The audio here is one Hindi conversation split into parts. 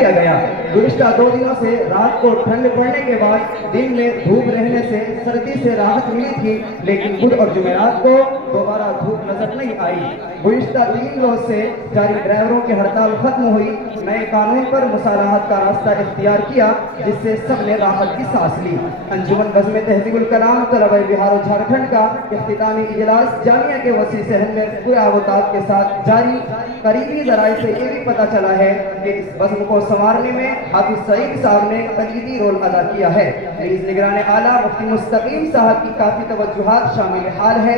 किया गया। गुज़िश्ता 2 दिनों से रात को ठंड पड़ने के बाद दिन में धूप रहने से सर्दी से राहत मिली थी, लेकिन बुध और जुमेरात को दोबारा धूप नजर नहीं आई। गुज़िश्ता 3 रोज से जारी ड्राइवरों की हड़ताल खत्म हुई। नए कानून पर मुसालहत का रास्ता इख्तियार किया, जिससे सबने राहत की सांस ली। अंजुमन बज़्म तहज़ीबुल कलाम तलबा बिहार और झारखंड का इख्तितामी इजलास जामिया के वसी सहन में पूरे आवताद के साथ जारी। करीबी ज़राए से ये भी पता चला है कि इस बज़्म को संवारने में हाफिज सईद साहब ने कलीदी रोल अदा किया है। नीज़ निगरान आला मुफ्ती मुस्तकीम साहब की काफ़ी तवज्जुहात शामिल हाल है।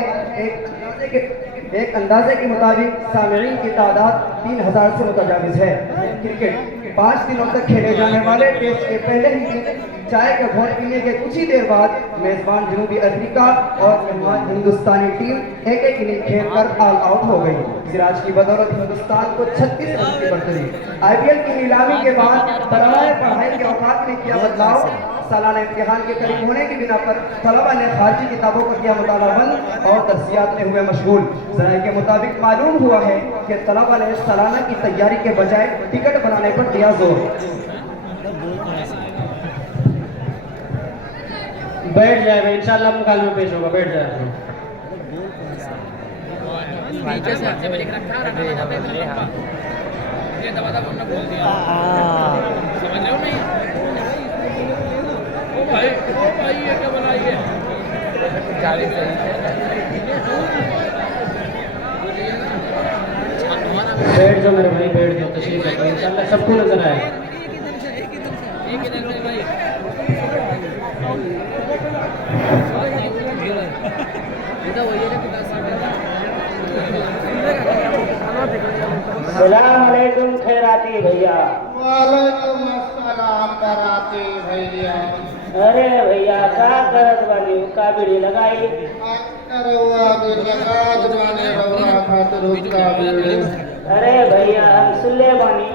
एक अंदाजे के मुताबिक सामईन की तादाद 3000 से मुतजाविज है। क्रिकेट 5 दिनों तक खेले जाने वाले टेस्ट के पहले ही दिन चाय का घोट पीने के कुछ ही देर बाद मेजबान जनूबी अफ्रीका और मेहमान हिंदुस्तानी टीम एक इनिंग खेलकर ऑल आउट हो गई। सिराज की बदौलत हिंदुस्तान को 36 रन की बढ़तरी। IPL की नीलामी के बाद तलबाए पढ़ाई के औकात में किया बदलाव। सालाना इम्तिहान के करीब होने की बिना पर तलबा ने खारजी किताबों का किया मुताला बंद और दर्सियात में हुए मशगूल। ज़राए के मुताबिक मालूम हुआ है कि तलबा ने सालाना की तैयारी के बजाय टिकट बनाने पर दिया जोर। बैठ जाएगा इंशाल्लाह, मुकाल में पेश होगा, बैठ जाएगा। बैठ जाओ मेरे भाई, बैठ जाओ, तशरीफ रखो, इंशाल्लाह सबको नजर आए। सलाम खैराती भैया। वालेकुम अस्सलाम खैराती भैया। अरे भैया का करत वाली का बीड़ी लगाई। रउआ भी लगा जवाने रउआ खातिर उसका भी। अरे भैया हम सुनले बानी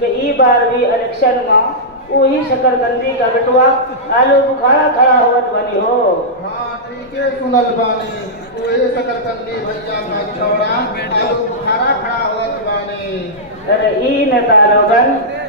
कि ई बार भी इलेक्शन में वही शकरकंदी का बेटवा आलू बुखारा खड़ा होत बनी हो। हाँ ठीक है सुनल बानी, वही शकरकंदी भैया का छोड़ा आलू बुखारा खड़ा होत बानी। अरे ई नेता लोगन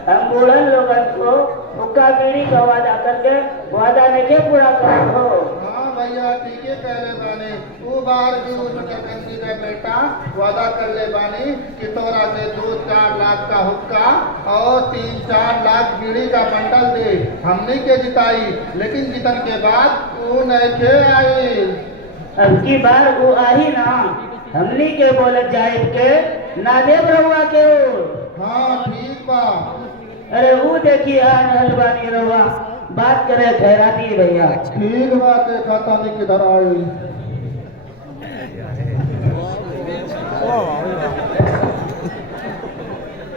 हम बूढ़न लोगन को हुक्का बीड़ी का वादा करके वादा नहीं पूरा करत हो। हाँ भैया ठीक है कहले बानी, वो बार भी वो शकरकंदी का बेटा वादा कर ले बानी कि तोरा से 2-4 लाख का हुक्का और 3-4 लाख बीड़ी का बंडल दे। हमने के जिताई, लेकिन जीतन के बाद वो नहीं के आई। अब की बार वो आई ना, हमनी के बोलत जाए के ना देव रहुआ के। हाँ ठीक बा। अरे वो देखिए आ रहल बानी रहुआ बात करे खैराती भैया। ठीक बात है, खाता नहीं किधर आई।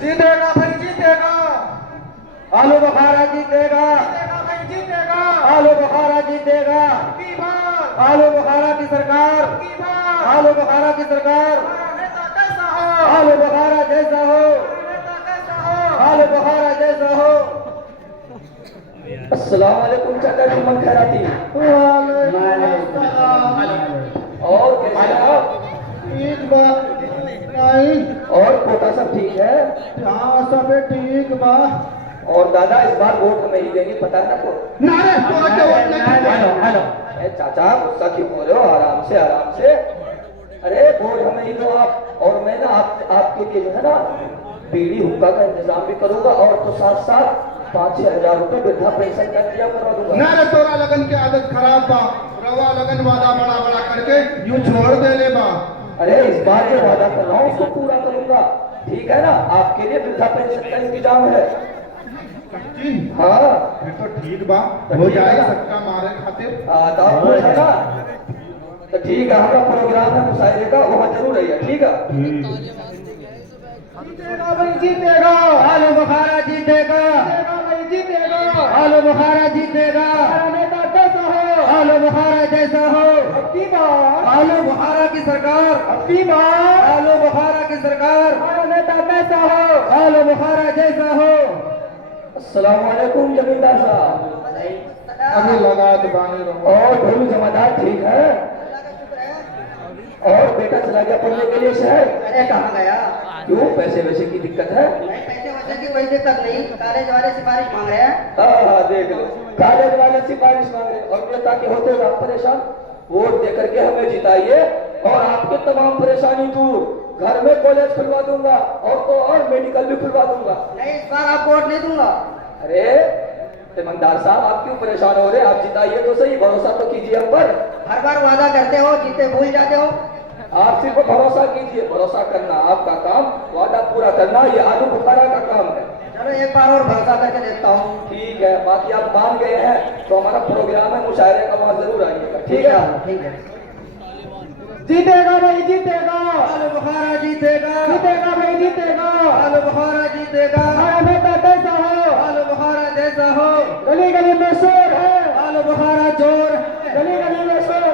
जीतेगा भाई जीतेगा, आलू बुखारा जीतेगा, भाई जीतेगा, आलू बुखारा जीतेगा, की बात, आलू बुखारा की सरकार, की बात, आलू बुखारा की सरकार, नेता कैसा हो, आलू बुखारा जैसा हो, नेता कैसा हो। आलू बुखारा जैसा हो। अस्सलाम वालेकुम चाचा जुम्मन खैराती। और कैसे हो? ठीक बा नहीं, और पोता सब ठीक है? हाँ सब ठीक बा। और दादा इस बार वोट हमें ही देंगे, पता है ना को? नारे तोरा के वोट नहीं हेलो हेलो, ए चाचा गुस्सा क्यों हो रहे हो? आराम से आराम से। अरे वोट हमें ही दो आप, और मैं ना आपके लिए जो है ना बीड़ी हुक्का का इंतजाम भी करूंगा, और तो साथ साथ 5-6 हजार रुपए वृद्धा पेंशन का इंतजाम करवा दूंगा। नारे तोरा लगन की आदत खराब बा, रवा लगन वादा बड़ा बड़ा करके यूं छोड़ दे ले बा। अरे इस बार जो वादा कर रहा हूँ उसको पूरा करूंगा, ठीक है ना? आपके लिए वृद्धा पेंशन का इंतजाम है। जी हाँ फिर तो ठीक बा, हो जाएगा सबका मारे खातिर। तो आप खुश है ना? तो ठीक है, हमारा प्रोग्राम है मुशायरे का, वहाँ जरूर रहिए, ठीक है? जीतेगा भाई जीतेगा, आलू बुखारा जीतेगा, भाई जीतेगा। आलू बुखारा जीतेगा, नेता कैसा हो, आलू बुखारा जैसा हो। अब की बात, आलू बुखारा की सरकार, अब की बात, आलू बुखारा की सरकार, नेता कैसा हो, आलू बुखारा जैसा हो। अस्सलाम वालेकुम जमींदार साहब। अभी लगा दुकानी रहो। और ढोलू जमादार ठीक है? और बेटा चला गया पढ़ने के लिए शहर? अरे कहाँ गया? क्यों, पैसे वैसे की दिक्कत है? पैसे वैसे की कोई दिक्कत नहीं, कॉलेज वाले सिफारिश मांग रहे हैं। हाँ देख लो, कॉलेज वाले सिफारिश मांग रहे और नेता के होते हुए आप परेशान। वोट दे करके हमें जिताइए और आपके तमाम परेशानी दूर। घर में कॉलेज खुलवा दूंगा और तो और मेडिकल भी खुलवा दूंगा। नहीं, इस बार आपको वोट नहीं दूंगा। अरे ईमानदार साहब, आप क्यों परेशान हो रहे हैं? आप जिताइए तो सही, भरोसा तो कीजिए हम पर। हर बार वादा करते हो, जीते भूल जाते हो। आप सिर्फ भरोसा कीजिए, भरोसा करना आपका काम, वादा पूरा करना ये आलू बुखारा का काम है। चलो एक बार और भरोसा करके देखता हूँ। ठीक है, बाकी आप मान गए हैं तो हमारा प्रोग्राम है मुशायरे का, वहां जरूर आइएगा। ठीक है, ठीक है। जीतेगा भाई जीतेगा, आलू बुखारा जीतेगा, जीतेगा भाई जीतेगा, आलू बुखारा जीतेगा। हमारा बेटा कैसा हो? आलू बुखारा जैसा हो। गली गली में शोर है, आलू बुखारा जोर है। गली गली में शोर,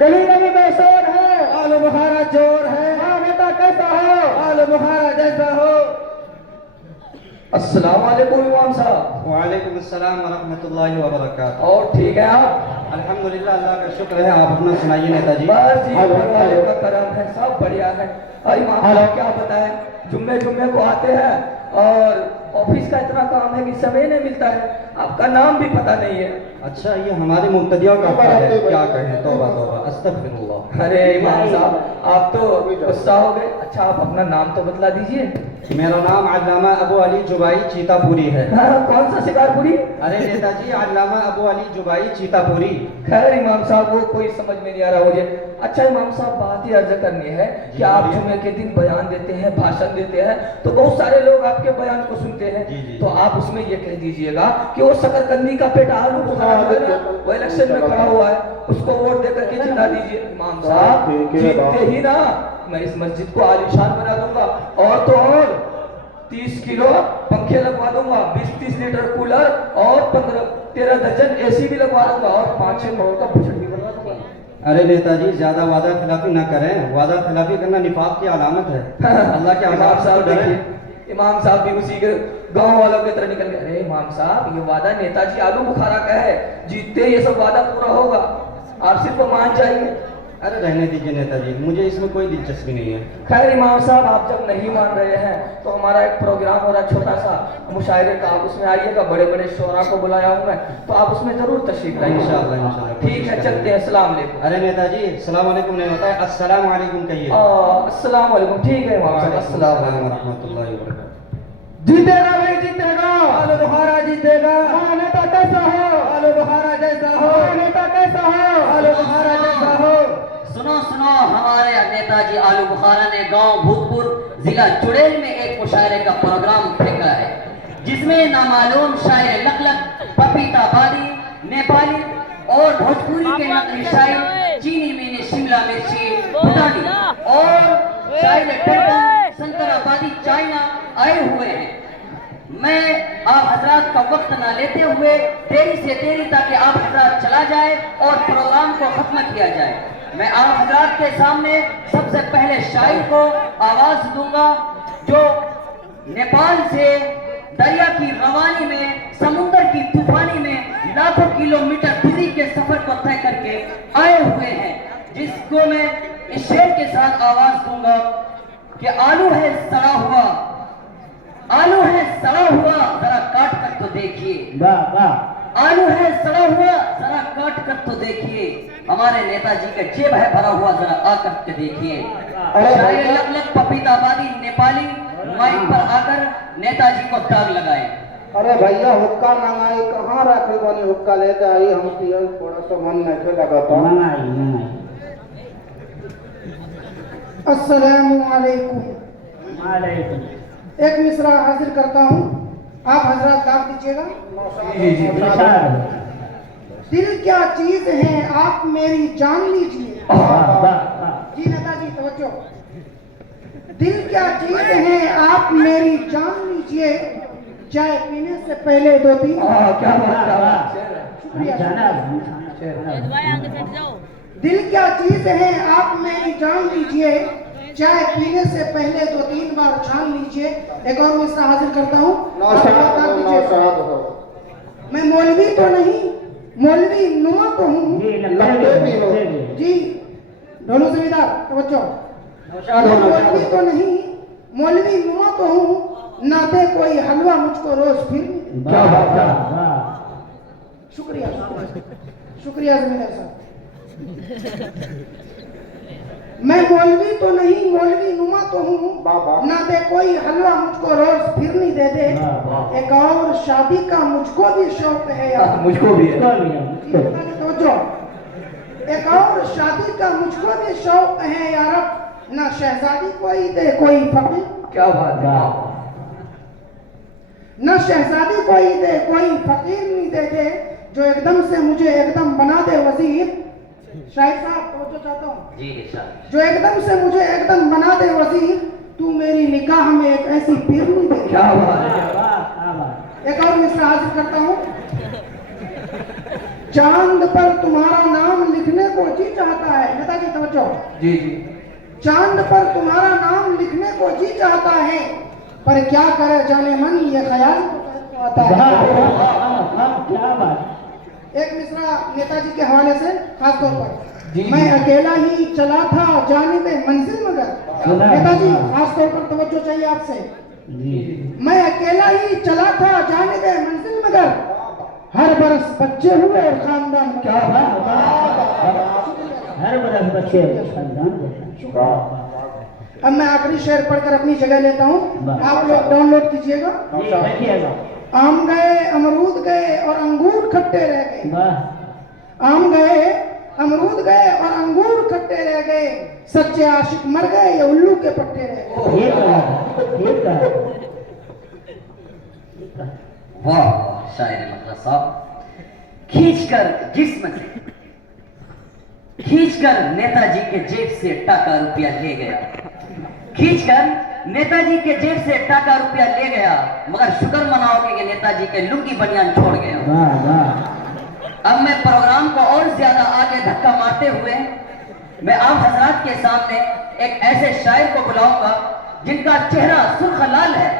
गली गली में शोर है, आलू बुखारा जोर है। हमारा बेटा कैसा हो? आलू बुखारा जैसा हो। अस्सलाम वालेकुम इमाम साहब। वालेकुम अस्सलाम वरहमतुल्लाहि वबरकातुहू। और ठीक है आप? अल्हम्दुलिल्लाह, अल्लाह का शुक्र है। आप अपना सुनाइए नेताजी। बस ये हेलो, ऊपर वाले हेलो। का करम है, सब बढ़िया है। और इमाम हेलो। साहब क्या बताएं, जुम्मे जुम्मे को आते हैं और ऑफिस का इतना काम है कि समय नहीं मिलता है। आपका नाम भी पता नहीं है। अच्छा, ये हमारे मुब्तदियों का हाल है, क्या कहें। तौबा तौबा, अस्तगफिरुल्लाह। अरे इमाम साहब, आप तो गुस्सा हो गए। अच्छा, आप अपना नाम तो बतला दीजिए। मेरा नाम अल्लामा अबू अली जुबाई चीतापुरी है। हाँ, कौन सा शिकारपुरी? अरे नेताजी, अल्लामा अबू अली जुबाई चीतापुरी। खैर इमाम साहब, वो कोई समझ में नहीं आ रहा मुझे। अच्छा इमाम साहब, बात ही अर्ज करनी है कि आप जुम्मे के दिन बयान देते हैं, भाषण देते हैं, तो बहुत सारे लोग आपके बयान को सुनते हैं। जी, जी। तो आप उसमें ये कह दीजिएगा कि वो शकरकंदी का पेट आलू बुखारा जो है ना, वो इलेक्शन में खड़ा हुआ है, उसको वोट दे करके जिता दीजिए। इमाम साहब, जीतते ही ना मैं इस मस्जिद को आलीशान बना दूंगा और तो और 30 किलो पंखे लगवा दूंगा, 20-30 लीटर कूलर और 15-13 दर्जन एसी भी लगवा दूंगा और 5-6 करोड़ का बजट भी बनवा दूंगा। अरे नेताजी, ज्यादा वादा खिलाफी ना करें। वादा खिलाफी करना निफाक की अलामत है। अल्लाह के इमाम अज़ाब से साहब तो डरें। देखिए, इमाम साहब भी उसी के गांव वालों की तरह निकल गए। अरे इमाम साहब, ये वादा नेताजी आलू बुखारा का है, जीतते ये सब वादा पूरा होगा, आप सिर्फ मान जाइए। अरे रहने दीजिए नेताजी, मुझे इसमें कोई दिलचस्पी नहीं है। खैर इमाम साहब, आप जब नहीं मान रहे हैं तो हमारा एक प्रोग्राम हो रहा है छोटा सा मुशायरे का, आप उसमें आइएगा। बड़े बड़े शोरा को बुलाया हूं मैं, तो आप उसमें जरूर तशरीफ लाइए। इंशाअल्लाह, इंशाअल्लाह। ठीक है, चलते हैं। अस्सलाम वालेकुम। अरे नेताजी, अस्सलाम वालेकुम नहीं होता है, अस्सलाम वालेकुम कहिए। अस्सलाम वालेकुम। ठीक है इमाम साहब, अस्सलाम वालेकुम। रहमतुल्लाहि व बरकातुहू। जीतेगा भाई जीतेगा, आलू बुखारा जीतेगा। हमारा नेता कैसा हो? आलू बुखारा जैसा हो। हमारा नेता कैसा हो? आलू बुखारा जैसा हो। सुनो सुनो, हमारे नेताजी आलू बुखारा ने गांव भूतपुर जिला चुड़ैल में एक मुशायरे का प्रोग्राम फेंका है, जिसमें नामालूम शायर लकलक, पपीता बादी, नेपाली और भोजपुरी के नकली शायर चीनी मीनी शिमला मिर्ची भूटानी और शायर टंडन शंकराबादी चाइना आए हुए हैं। मैं आप हजरात का वक्त ना लेते हुए देरी से देरी ताकि आप हजरात चला जाए और प्रोग्राम को खत्म किया जाए, मैं आप हजरात के सामने सबसे पहले शायर को आवाज दूंगा जो नेपाल से दरिया की रवानी में, समुद्र की तूफानी में लाखों किलोमीटर दूरी के सफर को तय करके आए हुए हैं, जिसको मैं इस शेर के साथ आवाज दूंगा कि आलू है सड़ा हुआ, आलू है सड़ा हुआ, जरा काट कर तो देखिए। आलू है सड़ा हुआ, जरा काट कर तो देखिए। हमारे नेताजी का जेब है भरा हुआ, जरा आकर के देखिए। शायर लकलक पपीताबादी नेपाली माइक पर आकर नेताजी को दाग लगाए। अरे भैया, हुक्का मंगाई, कहाँ रखे बनी? हुक्का लेते आई, हम पिए, थोड़ा सा मन नहीं लगा था। अस्सलामु अलैकुम। एक मिसरा हाजिर करता हूँ, आप हजरत दाग दीजिएगा। दिल क्या चीज है आप मेरी जान लीजिए। जी नेताजी तवज्जो। दिल क्या चीज है आप मेरी जान लीजिए, चाय पीने से पहले 2-3। क्या बात। शुक्रिया। दिल क्या चीज है आप मेरी जान लीजिए, चाय पीने से पहले 2-3 बार छान लीजिए। एक और मिसरा हाजिर करता हूँ, आप बता दीजिए। मैं मौलवी तो नहीं, मौलवी नुमा तो हूँ। जी ढोलू जमींदार तवज्जो। मैं मौलवी तो नहीं, मौलवी नुमा तो हूँ, ना दे कोई हलवा मुझको रोज फिर। क्या बात है। शुक्रिया शुक्रिया जमींदार साहब। मैं मौलवी तो नहीं, मौलवी नुमा तो हूँ, ना दे कोई हलवा मुझको रोज फिरनी दे दे। एक और शादी का मुझको भी शौक है यार। मुझको भी है। तो जो एक और शादी का मुझको भी शौक है यार, ना शहजादी कोई दे कोई फकीर। क्या बात है। न शहजादी कोई दे कोई फकीर नहीं दे दे, जो एकदम से मुझे एकदम बना दे वजीर। शाहिद साहब तो चाहता हूँ जी इरशाद। जो एकदम से मुझे एकदम बना दे वजीर, तू मेरी निकाह में एक ऐसी पीरनी दे। क्या बात है। एक और मिसरा हाजिर करता हूँ। चांद पर तुम्हारा नाम लिखने को जी चाहता है। नेताजी तवज्जो। जी जी। चांद पर तुम्हारा नाम लिखने को जी चाहता है, पर क्या करे जाने मन ये ख्याल तो आता है। क्या बात। एक मिसरा नेताजी के हवाले से खास तौर पर। जी, मैं जी। अकेला ही चला था जानिबे मंजिल मगर। नेताजी खास तौर पर तवज्जो चाहिए आपसे। मैं अकेला ही चला था जानिबे मंजिल मगर, हर बरस बच्चे हुए और खानदान। क्या हर बरस बच्चे खानदान। अब मैं आखिरी शेर पढ़कर अपनी जगह लेता हूँ, आप लोग डाउनलोड कीजिएगा। रखिएगा। आम गए अमरूद गए और अंगूर खट्टे रह गए। आम गए अमरूद गए और अंगूर खट्टे रह गए, सच्चे आशिक मर गए ये उल्लू के पट्टे रह गए। वाह शायर मकरा साहब, खींचकर जिस्म से खींचकर नेताजी के जेब से टाका रुपया ले गया। खींचकर नेताजी के जेब से टाका रुपया ले गया, मगर शुक्र मनाओगे कि नेताजी के लुंगी बनियान छोड़ गया। अब मैं प्रोग्राम को और ज्यादा आगे धक्का मारते हुए मैं आप हजरात के सामने एक ऐसे शायर को बुलाऊंगा जिनका चेहरा सुर्ख लाल है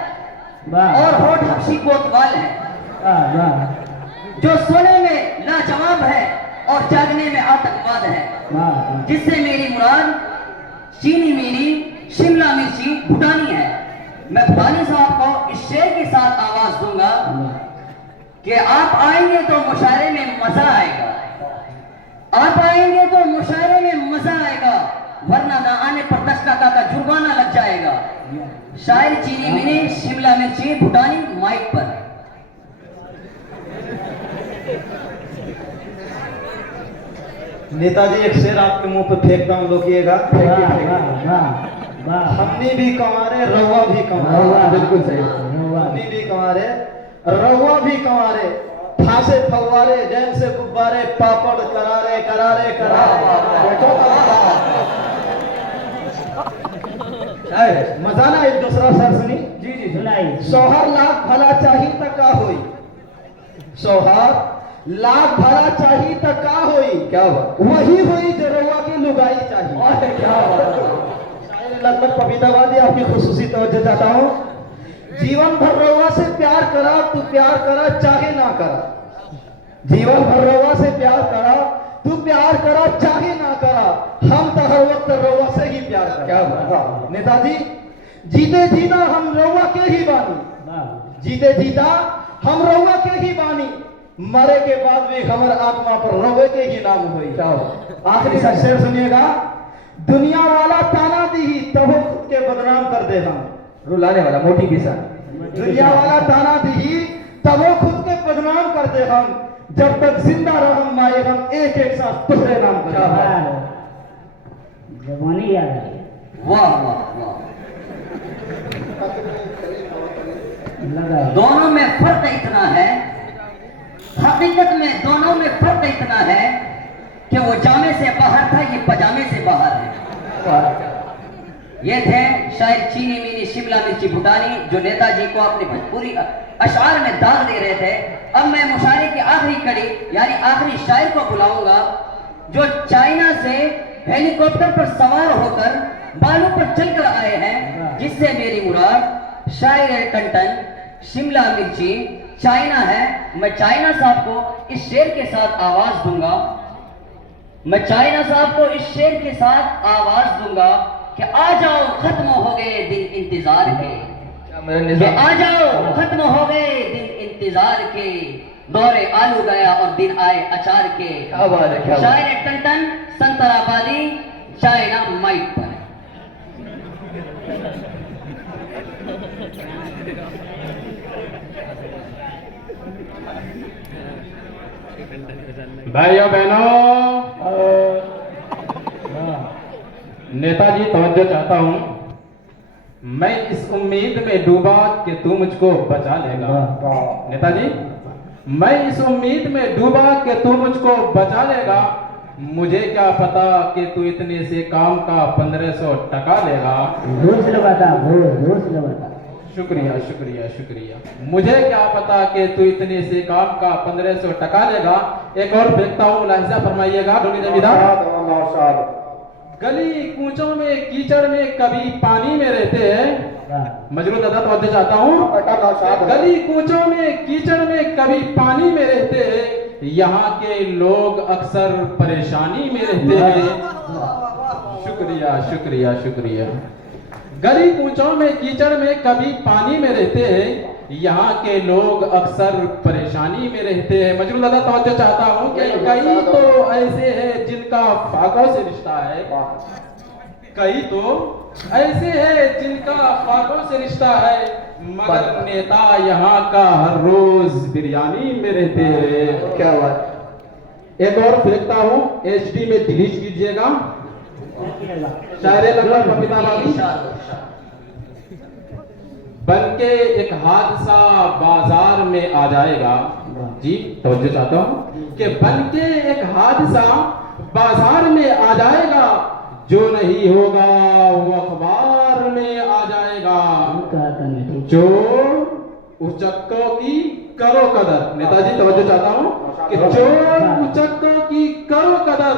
और होठ हबशी कोतवाल है, जो सोने में लाजवाब है और जागने में आतंकवाद है, जिससे मेरी मुराद चीनी मिर्ची शिमला मिर्ची भूटानी है। मैं भूटानी साहब को इस शेर के साथ आवाज दूंगा कि आप आएंगे तो मुशायरे में मजा आएगा, आप आएंगे तो मुशायरे में मजा आएगा, वरना ना आने पर 10 टका का जुर्माना लग जाएगा। शायर चीनी मिर्ची शिमला मिर्ची भूटानी माइक पर। नेताजी एक शेर आपके मुंह पे फेंकता हूँ, रोकिएगा। हमनी भी कमारे रवा भी कमारे। बिल्कुल सही। हमनी भी कमारे रवा भी कमारे, फांसे फव्वारे जैन से गुब्बारे, पापड़ करारे करारे करारे। मजा ना एक दूसरा सर सुनी। जी जी सुनाइए। सोहर लाख भला चाहिए तक का होई, सोहर लाख भला चाहिए तक का होई, क्या बात। वही हुई जो रवा की लुगाई चाहिए। क्या बात। शायर लगभग पपीताबादी आपकी खुसूसी तवज्जो चाहता हूँ। जीवन भर रवा से प्यार करा, तू प्यार करा चाहे ना करा। जीवन भर रवा से प्यार करा, तू प्यार करा चाहे ना करा, हम तो हर वक्त रवा से ही प्यार करा। क्या बात। नेताजी जीते जीता हम रवा के ही बानी, जीते जीता हम रवा के ही बानी, मरे के बाद भी हमारे आत्मा पर रवे के ही नाम हुई। आखिरी का शेर सुनिएगा। दुनिया वाला ताना दी तब खुद के बदनाम कर दे हम, रुलाने वाला मोटिवेशन। दुनिया वाला ताना दी तब खुद के बदनाम कर दे हम, जब तक जिंदा रहम माए हम एक एक साथ तुझे नाम कर। जवानी आ रही है। वाह वाह वाह। लगा दोनों में फर्क इतना है, हकीकत में दोनों में फर्क इतना है कि वो जामे से बाहर था, ये पजामे से बाहर है। ये थे शायद चीनी मिनी शिमला मिर्ची भूटानी, जो नेताजी को अपनी भोजपुरी अशआर में दाग दे रहे थे। अब मैं मुशायरे की आखिरी कड़ी यानी आखिरी शायर को बुलाऊंगा, जो चाइना से हेलीकॉप्टर पर सवार होकर बालू पर चलकर आए हैं, जिससे मेरी मुराद शायर कंटन शिमला मिर्ची चाइना है। मैं चाइना साहब को इस शेर के साथ आवाज दूंगा, मैं चाइना साहब को इस शेर के साथ आवाज दूंगा कि आ जाओ खत्म हो गए दिन इंतजार के, क्या मेरा कि निजाम आ जाओ खत्म हो गए दिन इंतजार के, दौरे आलू गया और दिन आए अचार के। क्या बात है, क्या बात है। शायर टन संतराबादी, शायरा माइक पर। भाइयों बहनों, नेताजी तवज्जो चाहता हूँ। मैं इस उम्मीद में डूबा कि तू मुझको बचा लेगा। नेताजी, मैं इस उम्मीद में डूबा कि तू मुझको बचा लेगा। मुझे क्या पता कि तू इतने से काम का 1500 टका लेगा। शुक्रिया शुक्रिया शुक्रिया। मुझे क्या पता कि तू इतने से काम का 1500 टका लेगा। एक और फेंकता हूँ, मुलाहिजा फरमाइएगा ढोली जमींदार। गली कूचों में कीचड़ में कभी पानी में रहते हैं। मजरूर दादा तवज्जो चाहता हूँ। गली कूचों में कीचड़ में कभी पानी में रहते हैं। यहाँ के लोग अक्सर परेशानी में रहते हैं। शुक्रिया शुक्रिया शुक्रिया। गली कूचों में कीचड़ में कभी पानी में रहते हैं। यहाँ के लोग अक्सर परेशानी में रहते हैं। मजरूर दादा तवज्जो चाहता हूँ कि कई तो ऐसे हैं जिनका फाकों से रिश्ता है। कई तो ऐसे हैं जिनका फाकों से रिश्ता है, मगर नेता यहाँ का हर रोज बिरयानी में रहते हैं। क्या बात। एक और फेंकता हूँ, HD में डिलीट कीजिएगा। शायरे लगभग पपीता बाबी। बनके एक हादसा बाजार में आ जाएगा। जी तवज्जो चाहता हूँ कि बनके एक हादसा बाजार में आ जाएगा। जो नहीं होगा वो अखबार में आ जाएगा। चोर उचक्कों की करो कदर। नेताजी तवज्जो चाहता हूँ कि चोर उचक्कों की करो कदर,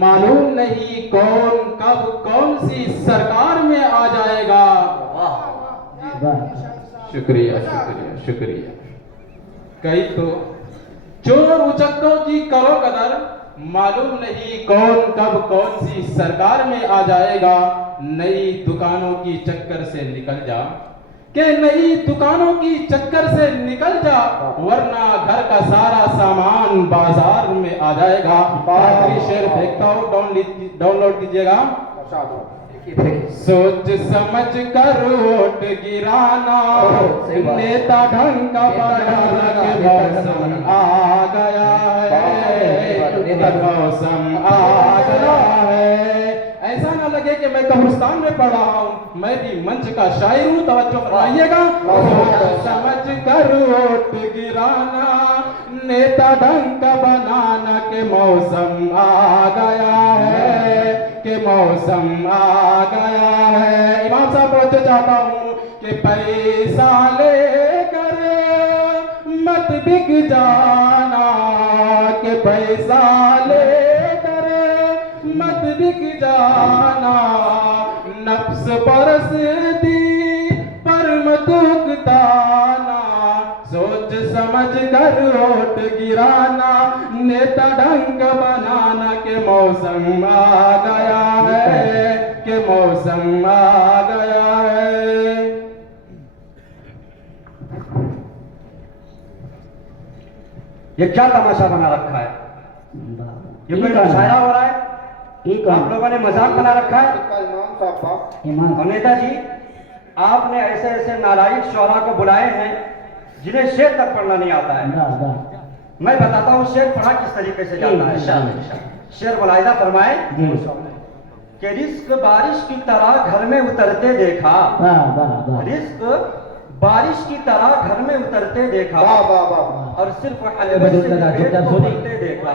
मालूम नहीं कौन कब कौन सी सरकार में आ जाएगा। शुक्रिया शुक्रिया शुक्रिया। कई तो चोर उचक्कों की करो कदर, मालूम नहीं कौन कब कौन सी सरकार में आ जाएगा। नई दुकानों की चक्कर से निकल जा, कि नई दुकानों की चक्कर से निकल जा, वरना घर का सारा सामान बाजार में आ जाएगा। आखिरी शेर फेंकता हूँ, डाउनलोड कीजिएगा। सोच समझ कर वोट गिराना, नेता ढंग का बनाना के मौसम आ गया है, मौसम आ गया है। ऐसा ना लगे कि मैं कब्रिस्तान में पढ़ रहा हूँ, मैं भी मंच का शायर हूँ। तवज्जो फरमाइएगा। सोच समझ कर वोट गिराना, नेता ढंग का बनाना के मौसम आ गया है, के मौसम आ गया है। इमाम साहब तवज्जो चाहता हूँ कि पैसा लेकर मत बिक जाना, के पैसा लेकर मत बिक जाना, नफ्स परस्ती पर मत उकताना। सोच समझ कर वोट गिराना, नेता ढंग बनाना के मौसम आ गया है, के मौसम आ गया है। ये क्या तमाशा बना रखा है? ये कोई मुशायरा हो रहा है? आप लोगों ने मजाक बना रखा है। और नेताजी, आपने ऐसे ऐसे नालायक शोरा को बुलाए हैं जिन्हें शेर तक पढ़ना नहीं आता है। मैं बताता हूँ शेर पढ़ा किस तरीके से जाता है। शेर मुलाहिजा फरमाए कि रिस्क बारिश की तरह घर में उतरते देखा, रिस्क बारिश की तरह घर में उतरते देखा, और सिर्फ हलवे से पेट को भरते देखा,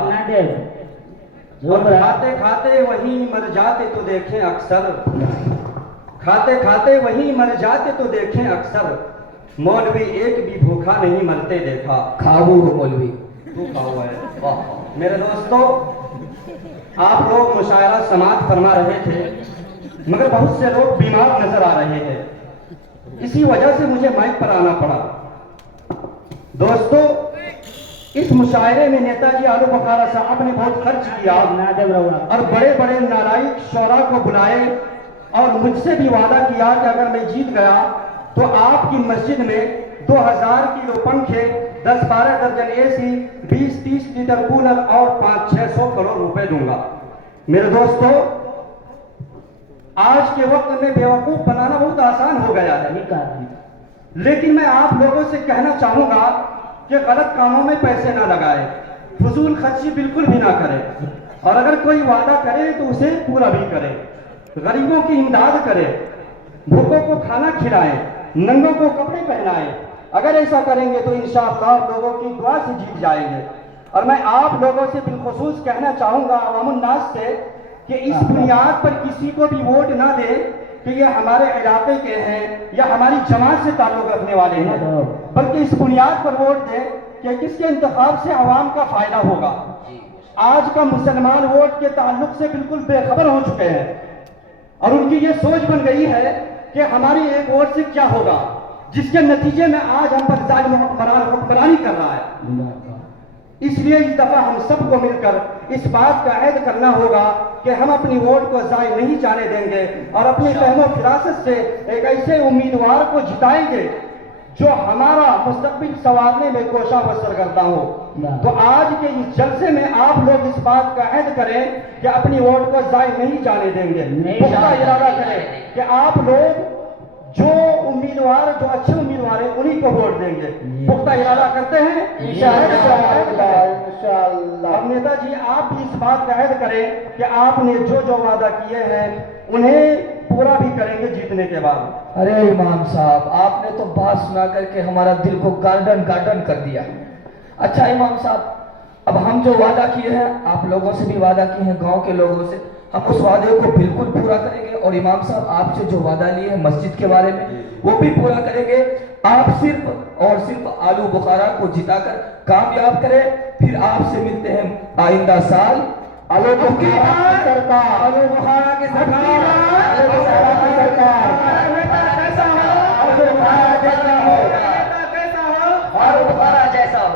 और खाते खाते वहीं मर जाते तो देखें अक्सर, खाते खाते वहीं मर जाते तो देखें अक्सर, मौलवी एक भी भूखा नहीं मरते देखा। खाबू हो मौलवी, भूखा हुआ है। वाह मेरे दोस्तों, आप लोग मुशायरा समाअत फरमा रहे थे, मगर बहुत से लोग बीमार नजर आ रहे हैं। इसी वजह से मुझे माइक पर आना पड़ा। दोस्तों, इस मुशायरे में नेताजी आलू बुखारा साहब ने बहुत खर्च किया और बड़े बड़े नालायक शोरा को बुलाए और मुझसे भी वादा किया कि अगर मैं जीत गया तो आपकी मस्जिद में 2000 किलो पंखे, 10-12 दर्जन एसी, 20-30 लीटर कूलर और 500-600 करोड़ रुपए दूंगा। मेरे दोस्तों, आज के वक्त में बेवकूफ बनाना बहुत आसान हो गया है, लेकिन मैं आप लोगों से कहना चाहूंगा कि गलत कामों में पैसे ना लगाए, फजूल खर्ची बिल्कुल भी ना करें, और अगर कोई वादा करे तो उसे पूरा भी करें। गरीबों की इमदाद करें, भूखों को खाना खिलाएं, नंगों को कपड़े पहनाएं। अगर ऐसा करेंगे तो इंशाअल्लाह लोगों की दुआ से जीत जाएंगे। और मैं आप लोगों से बिलखुसूस कहना चाहूंगा, अवामुन्नास से, कि इस बुनियाद पर किसी को भी वोट ना दे कि ये हमारे इलाके के हैं या हमारी जमात से ताल्लुक रखने वाले हैं, बल्कि इस बुनियाद पर वोट दे कि किसके इंतखाब से आवाम का फायदा होगा। आज का मुसलमान वोट के ताल्लुक से बिल्कुल बेखबर हो चुके हैं और उनकी ये सोच बन गई है कि हमारी एक वोट से क्या होगा, जिसके नतीजे में आज हम पर जालिम हुक्मरानी कर रहा है। इसलिए इस दफा हम सबको मिलकर इस बात का अहद करना होगा कि हम अपनी वोट को जाय नहीं जाने देंगे और अपनी फहमो फिरासत से एक ऐसे उम्मीदवार को जिताएंगे जो हमारा मुस्तकबिल संवारने में कोशा बसर करता हो। तो आज के इस जलसे में आप लोग इस बात का अहद करें कि अपनी वोट को जाय नहीं जाने देंगे। पुख्ता इरादा करें कि आप लोग जो उम्मीदवार, जो अच्छे उम्मीदवार हैं, उन्हीं को वोट देंगे। पुख्ता इरादा करते हैं इंशाअल्लाह। अब नेताजी, आप भी इस बात का अहद करें कि आपने जो जो वादा किए हैं उन्हें पूरा भी करेंगे जीतने के बाद। अरे इमाम साहब, आपने तो बात सुना करके हमारा दिल को गार्डन गार्डन कर दिया। अच्छा इमाम साहब, अब हम जो वादा किए हैं, आप लोगों से भी वादा किए हैं, गांव के लोगों से, हम उस वादे को बिल्कुल पूरा करेंगे। और इमाम साहब, आपसे जो वादा लिए हैं मस्जिद के बारे में, वो भी पूरा करेंगे। आप सिर्फ और सिर्फ आलू बुखारा को जिताकर कामयाब करें, फिर आपसे मिलते हैं आइंदा साल। आलू बुखारा की सरकार, आलू बुखारा की सरकार, आलू बुखारा की सरकार। आलू बुखारा जैसा हो, आलू बुखारा जैसा हो।